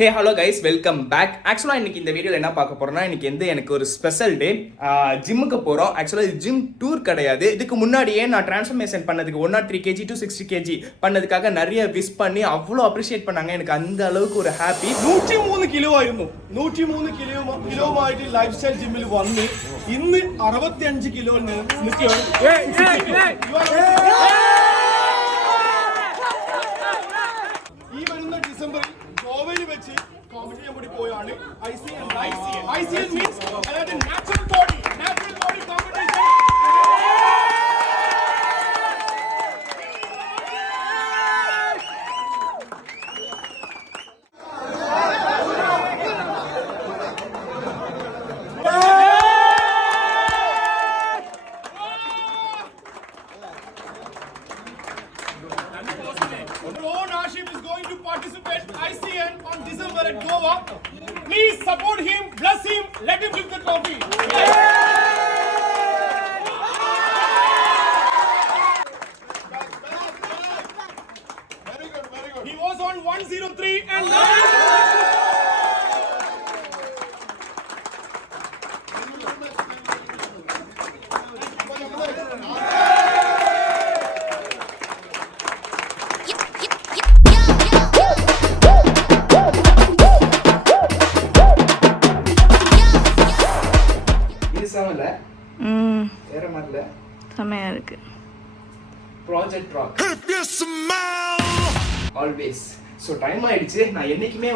ஹே hello guys, welcome back. ஆக்சுவலாக இன்றைக்கி இந்த வீடியோவில் என்ன பார்க்க போகிறோம்னா, இன்றைக்கி எனக்கு ஒரு ஸ்பெஷல் டே. ஜிம்முக்கு போகிறோம். ஆக்சுவலாக இது ஜிம் டூர் கிடையாது. இதுக்கு முன்னாடியே நான் ட்ரான்ஸ்ஃபர்மேஷன் பண்ணதுக்கு 103 kg to 60 kg பண்ணதுக்காக நிறைய விஷ் பண்ணி அவ்வளோ அப்ரிஷியேட் பண்ணாங்க. எனக்கு அந்த அளவுக்கு ഒരു ഹാപ്പി. 103 കിലോ ആയിരുന്നു. 103 കിലോമായിട്ട് ലൈഫ് സ്റ്റൈൽ ജിമ്മിൽ വന്ന് ഇന്ന് 65 കിലോയിൽ നിൽക്കുകയാണ്. ഈ വരുന്ന ഡിസംബറിൽ ഗോവയിൽ വെച്ച് കോമ്പറ്റീഷൻ ചെയ്യാൻ വേണ്ടി പോയാണ്. ICL മീൻസ് അതായത് natural body competition. Ashim is going to participate ICN on December at Goa. Please support him, bless him, let him lift the trophy. Very good. He was on 103 and செமையா இருக்கு. Project rock always. So time ஆயிடுச்சு. நான் என்னைக்குமே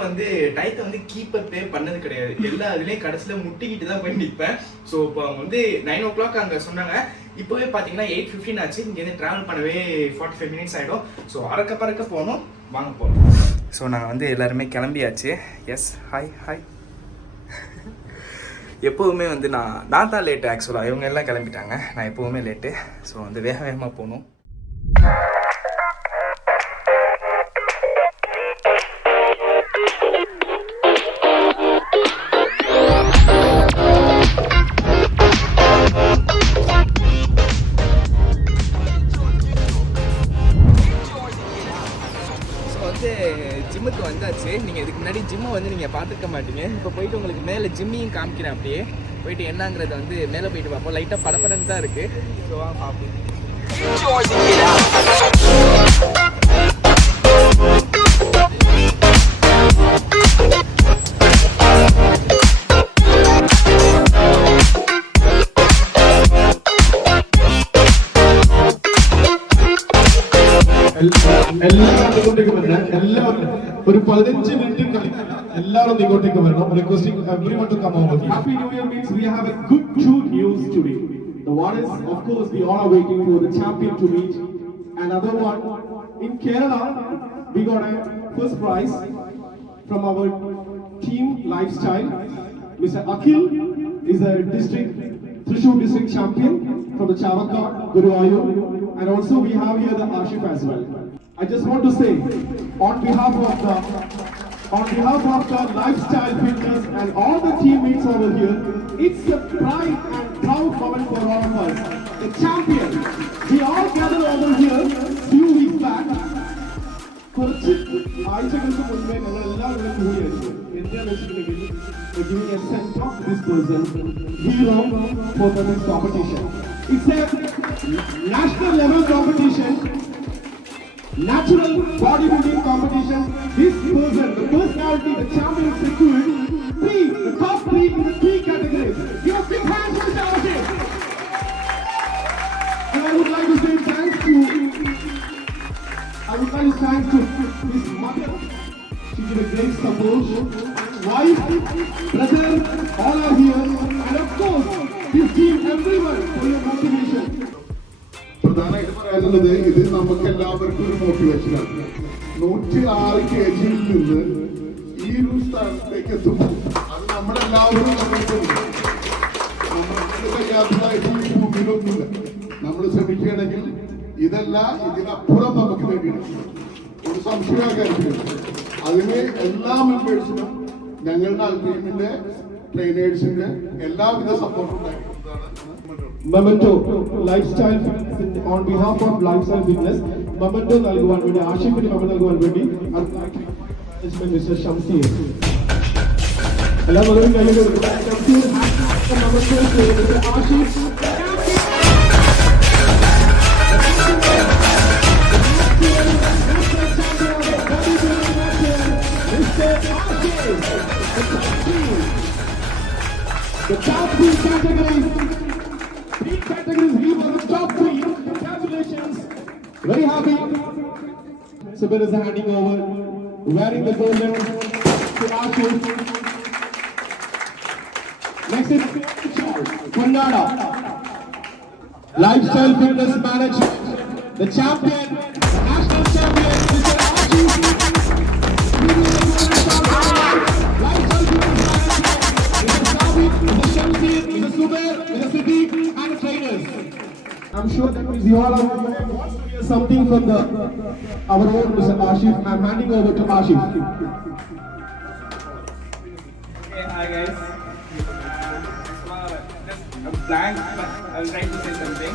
டயத்தை keep up பண்ணது கிடையாது. எல்லா இதுலேயும் கடைசியில் முட்டிக்கிட்டு தான் போய் நிற்பேன். ஸோ இப்போ அவங்க 9 o'clock அங்கே சொன்னாங்க. இப்போவே பார்த்தீங்கன்னா 8:15 ஆச்சு. இங்கேருந்து ட்ராவல் பண்ணவே 45 minutes ஆகிடும். ஸோ பறக்க போகணும். வாங்க போகணும். ஸோ நாங்கள் எல்லாருமே கிளம்பியாச்சு. Yes, hi. எப்போவுமே நான் தான் லேட்டு. ஆக்சுவலாக இவங்க எல்லாம் கிளம்பிட்டாங்க. நான் எப்போவுமே லேட்டு. ஸோ வேகமாக போகணும். ஜிம்முக்கு வந்தாச்சு. நீங்கள் இதுக்கு முன்னாடி ஜிம்மை நீங்கள் பார்த்துருக்க மாட்டீங்க. இப்போ போயிட்டு உங்களுக்கு மேலே ஜிம்மையும் காமிக்கிறேன். அப்படியே போயிட்டு என்னங்கிறத மேலே போயிட்டு பார்ப்போம். லைட்டாக படப்படன்னு தான் இருக்குது. ஸோ பார்ப்போம். ഒരു 15 മിനിറ്റ് എല്ലാവരും ഇങ്ങോട്ടേക്ക് വരണം. Requesting everyone to come over. Happy New Year means we have a good two news today. The one is, of course, we all are waiting for the champion to meet. Another one, in Kerala, we got a first prize from our team Lifestyle. Mr. Akhil is a Thrissur district champion from the Chavakad, Guruvayur. And also we have here the Ashif as well. I just want to say, on behalf of the Lifestyle Fitness and all the teammates over here, it's a pride and proud moment for all of us. The champion, we all gathered over here few weeks back. കുറച്ച് ആഴ്ചകൾക്ക് മുൻപേ ഞങ്ങൾ എല്ലാവരും കൂടിയായിരുന്നു. എന്താണെന്ന് വെച്ചിട്ടുണ്ടെങ്കിൽ giving a sense of this person hero for the next competition. It's a national level competition, natural bodybuilding competition. This person, the personality, the champion is secured the top 3 in the 3 categories. Give a big hand for the champion. And I would like to say thanks to his mother. She gave a great support. Wife, brother, all are here. And of course, his team, everyone, for your motivation. പ്രധാനമായിട്ട് പറയാനുള്ളത്, ഇത് നമുക്ക് എല്ലാവർക്കും ഒരു മോട്ടിവേഷനാണ്. 106 kg നിന്ന് ഈ ഒരു സ്ഥാനത്തേക്ക് എത്തുമ്പോൾ അത് നമ്മളെല്ലാവരും കഴിയാത്തതായിട്ട് ഭൂമിയിലൊന്നുമില്ല. നമ്മൾ ശ്രമിക്കുകയാണെങ്കിൽ ഇതിനപ്പുറം നമുക്ക് വേണ്ടിയിട്ട് ഒരു സംശയകാര്യത്തില്ല. അതിന് എല്ലാ മെമ്പേഴ്സിനും ഞങ്ങളുടെ ടീമിന്റെ ട്രെയിനേഴ്സിന്റെ എല്ലാവിധ സപ്പോർട്ടും ഉണ്ടായിരിക്കുന്നതാണ്. Memento Lifestyle on behalf of Lifestyle Fitness Memento നൽകുവാൻ വേണ്ടി ആശിഫിന് മെമ്മോ നൽകുവാൻ വേണ്ടി Mr. Shamsir. എല്ലാവരും കയ്യിൽ കൊടുക്കുക. Shamsir നമസ്കാരം Mr. Ashif. The top 3 categories. 3 categories. We were the top 3. Congratulations. Very happy. Subir is handing over, wearing the golden to Ashif. Next is Kannada. Lifestyle Fitness Manager. The champion, the national champion, Mr. Ashif. Lifestyle Fitness Manager. Mr. Sabit, Mr. Shamsir, Mr. Subir, Mr. Siddiq, and the trainers. I'm sure that means you all are something from our own Mr. Ashif. I'm handing over to Ashif. Hey, hi guys. Just a blank, but I'm trying to say something.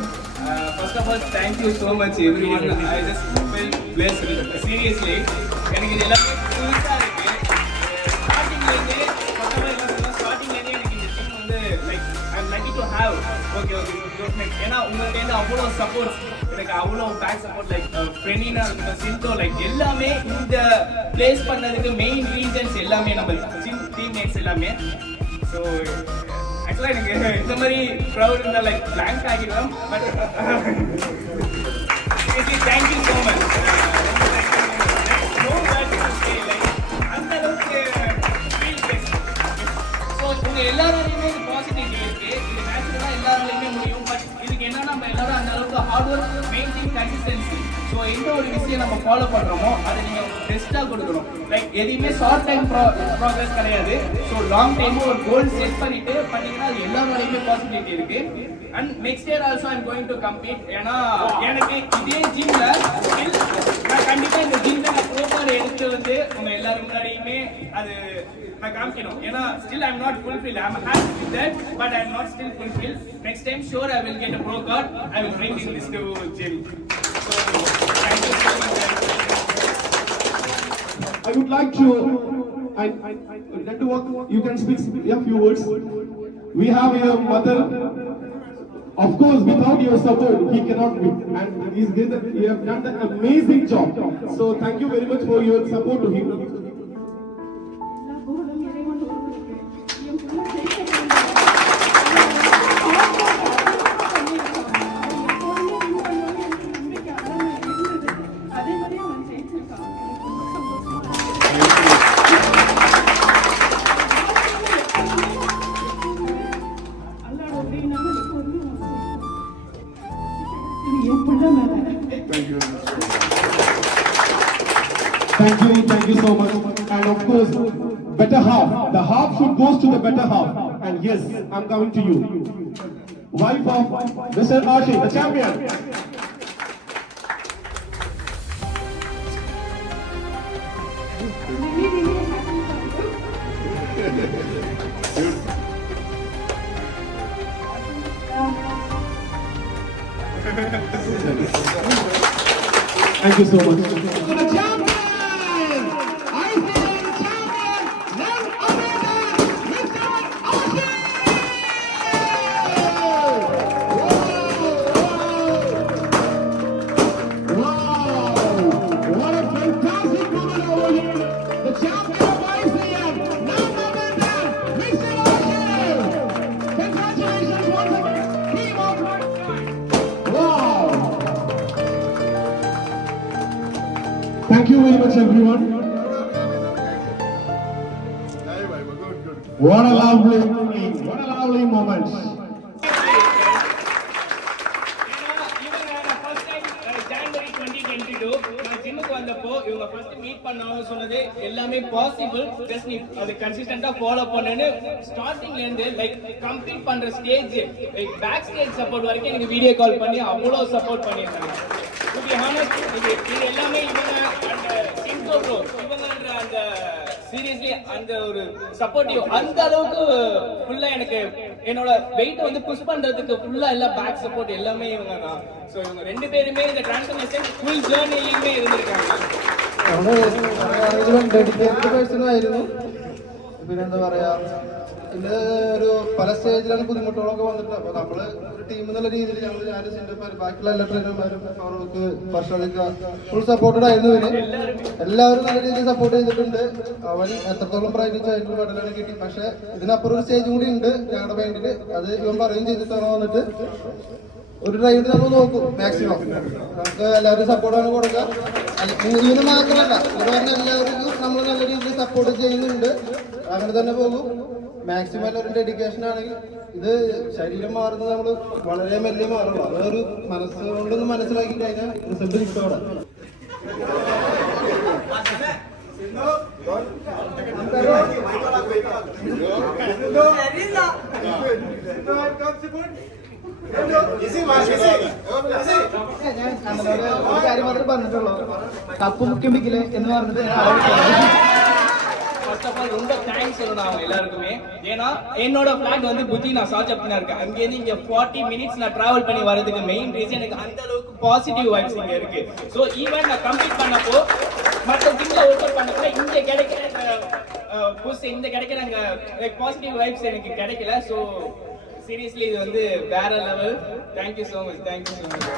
First of all, thank you so much everyone. I just feel blessed. Seriously, எனக்கு இது எல்லாமே புதுசா இருக்கு. ஸ்டார்டிங்லேருந்தே எனக்கு இந்த டீம் வந்து like I am lucky to have okay ஏன்னா உங்கள்கிட்ட அவ்வளோ சப்போர்ட் எனக்கு அவ்வளோ பேக் சப்போர்ட் லைக் ஃப்ரெண்டினா இருக்கட்டும் சிந்தோ லைக் எல்லாமே இந்த பிளேஸ் பண்ணதுக்கு மெயின் ரீசன்ஸ் எல்லாமே நம்ம டீம்மேட்ஸ் எல்லாமே ஸோ ஆக்சுவலாக எனக்கு இந்த மாதிரி க்ரௌட் இருந்தால் லைக் பிளாங்க் ஆகிடுவேன் பட் தேங்க்யூ ஸோ மச் அந்த அளவுக்கு ஸோ உங்கள் எல்லாராலையுமே இது பாசிட்டிவிட்டி இருக்குது இது நேச்சுரலாக எல்லாராலையுமே முடியும் பட் இதுக்கு என்ன நம்ம எல்லாரும் அந்த அளவுக்கு hard work main thing consistency so எந்த ஒரு விஷயம் நம்ம ஃபாலோ பண்ணுறோமோ அதை நீங்கள் பெஸ்ட்டாக கொடுக்கணும் லைக் எதையுமே ஷார்ட் டைம் ப்ராக்ரஸ் கிடையாது ஸோ லாங் டைமும் ஒரு கோல் செட் பண்ணிட்டு பண்ணீங்கன்னா அது எல்லாராலையுமே பாசிபிலிட்டி இருக்கு and next year also I'm going to complete ஏன்னா எனக்கு இதே ஜிம்ல நான் கண்டிப்பாக இந்த ஜிம்ல நான் ப்ரோப்பார் எடுத்து வந்து உங்க எல்லாரும் முன்னாடியுமே அது நான் காமிக்கணும் ஏன்னா still I am not fulfil I am happy with that but I am not still fulfil next time sure I will get a pro card I will bring this to gym so thank you so much. I would like to, you can speak a few words. We have your mother. Of course, without your support, he cannot win. And you have done an amazing job. So thank you very much for your support to him. Thank you so much. And of course, better half. The half should go to the better half. And yes, I'm coming to you. Wife of Mr. Ashif, the champion. Thank you so much. So the champion! I say the champion! None other than Mr. Ashif! Wow! What a fantastic moment over here! The champion of ICM! None other than Mr. Ashif! Congratulations once again! Team of wow! Thank you very much, everyone. What a lovely moment. January 2022 நான் ஜிம்முக்கு வந்தப்போ இவங்க first meet பண்ணாங்க சொன்னது எல்லாமே possible just நீ அது கன்சிஸ்டன்ட்டா ஃபாலோ பண்ணனும் ஸ்டார்டிங்ல இருந்து லைக் கம்ப்ளீட் பண்ற stage like back stage support வரைக்கும் எனக்கு வீடியோ கால் பண்ணி அவ்வளோ சப்போர்ட் பண்ணிருக்காங்க டு பி ஹானஸ்ட் இது எல்லாமே இவங்க அந்த சிங்கோ ப்ரோ இவங்கன்ற அந்த சீரியஸ்லி அந்த ஒரு சப்போர்ட்டிவ் அந்த அளவுக்கு ஃபுல்லா எனக்கு என்னோட வெயிட் வந்து புஷ் பண்றதுக்கு ஃபுல்லா எல்லாம் பேக் சப்போர்ட் எல்லாமே இவங்க தான் ஸோ இவங்க ரெண்டு பேருமே இந்த டிரான்ஸ்ஃபர்மேஷன் ஃபுல் ஜேர்னிலையுமே இருந்திருக்காங்க ഡെഡിക്കേറ്റഡ് പേഴ്സൺ ആയിരുന്നു. പിന്നെന്താ പറയാ, പിന്നെ ഒരു പല സ്റ്റേജിലാണ് ബുദ്ധിമുട്ടുകളൊക്കെ വന്നിട്ട്. അപ്പൊ നമ്മള് ഒരു ടീം എന്നുള്ള രീതിയിൽ ഞാനും സിൻഡപ്പാർ ബാക്കിയുള്ള എല്ലാ ട്രെയിനർമാരും ഫാറൂഖ് ഫർഷാദൊക്കെ ഫുൾ സപ്പോർട്ടഡ് ആയിരുന്നു. എല്ലാവരും നല്ല രീതിയിൽ സപ്പോർട്ട് ചെയ്തിട്ടുണ്ട്. അവൻ എത്രത്തോളം പ്രയത്നിച്ചായിട്ടുള്ള മെഡലാണ് കിട്ടി. പക്ഷെ ഇതിനപ്പുറം ഒരു സ്റ്റേജും കൂടി ഉണ്ട് ഞങ്ങളുടെ ബാൻഡില്. അത് ഇവൻ പറയും ചെയ്തിട്ടാണ് വന്നിട്ട് ഒരു ഡ്രൈവ് നമ്മൾ നോക്കും മാക്സിമം. നമുക്ക് എല്ലാവരും സപ്പോർട്ടാണ് കൊടുക്കുക. ഇതിന് മാത്രമല്ല, ഇത് പറഞ്ഞ എല്ലാവർക്കും നമ്മൾ നല്ല രീതിയിൽ സപ്പോർട്ട് ചെയ്യുന്നുണ്ട്. അങ്ങനെ തന്നെ പോകും. മാക്സിമം എല്ലാവരും ഡെഡിക്കേഷൻ ആണെങ്കിൽ ഇത് ശരീരം മാറുന്നത് നമ്മൾ വളരെ മെല്ലെ മാറുള്ളൂ. അതൊരു മനസ്സുകൊണ്ടൊന്ന് മനസ്സിലാക്കി കഴിഞ്ഞാൽ റിസൾട്ട് കിട്ടും അവിടെ. ഞാൻ അന്നോട് ഒരു കാര്യം മാത്രമേ പറഞ്ഞിട്ടുള്ളൂ. കപ്പ് മുക്കിമ്പിക്കില്ലേ എന്ന് പറഞ്ഞിട്ട് ஃபர்ஸ்ட் ஆஃப் ஆல் ரொம்ப தேங்க்ஸ் சொல்லணும் அவங்க எல்லாருக்குமே. ஏன்னா என்னோட ஃபிளாக் வந்து புத்தி நான் சார்ஜப்னா இருக்கேன். அங்கேருந்து இங்கே 40 மினிட்ஸ் நான் டிராவல் பண்ணி வரதுக்கு மெயின் ரீசன் எனக்கு அந்த அளவுக்கு பாசிட்டிவ் வைப்ஸ் இங்கே இருக்கு. ஸோ ஈவன் நான் கம்ப்ளீட் பண்ணப்போ மற்ற திங்கில் ஒர்க் பண்ணப்போ இங்கே கிடைக்கிற புஷ், இந்த கிடைக்கிற லைக் பாசிட்டிவ் வைப்ஸ் எனக்கு கிடைக்கல. ஸோ சீரியஸ்லி இது வந்து வேற level. Thank you so much. Thank you so much.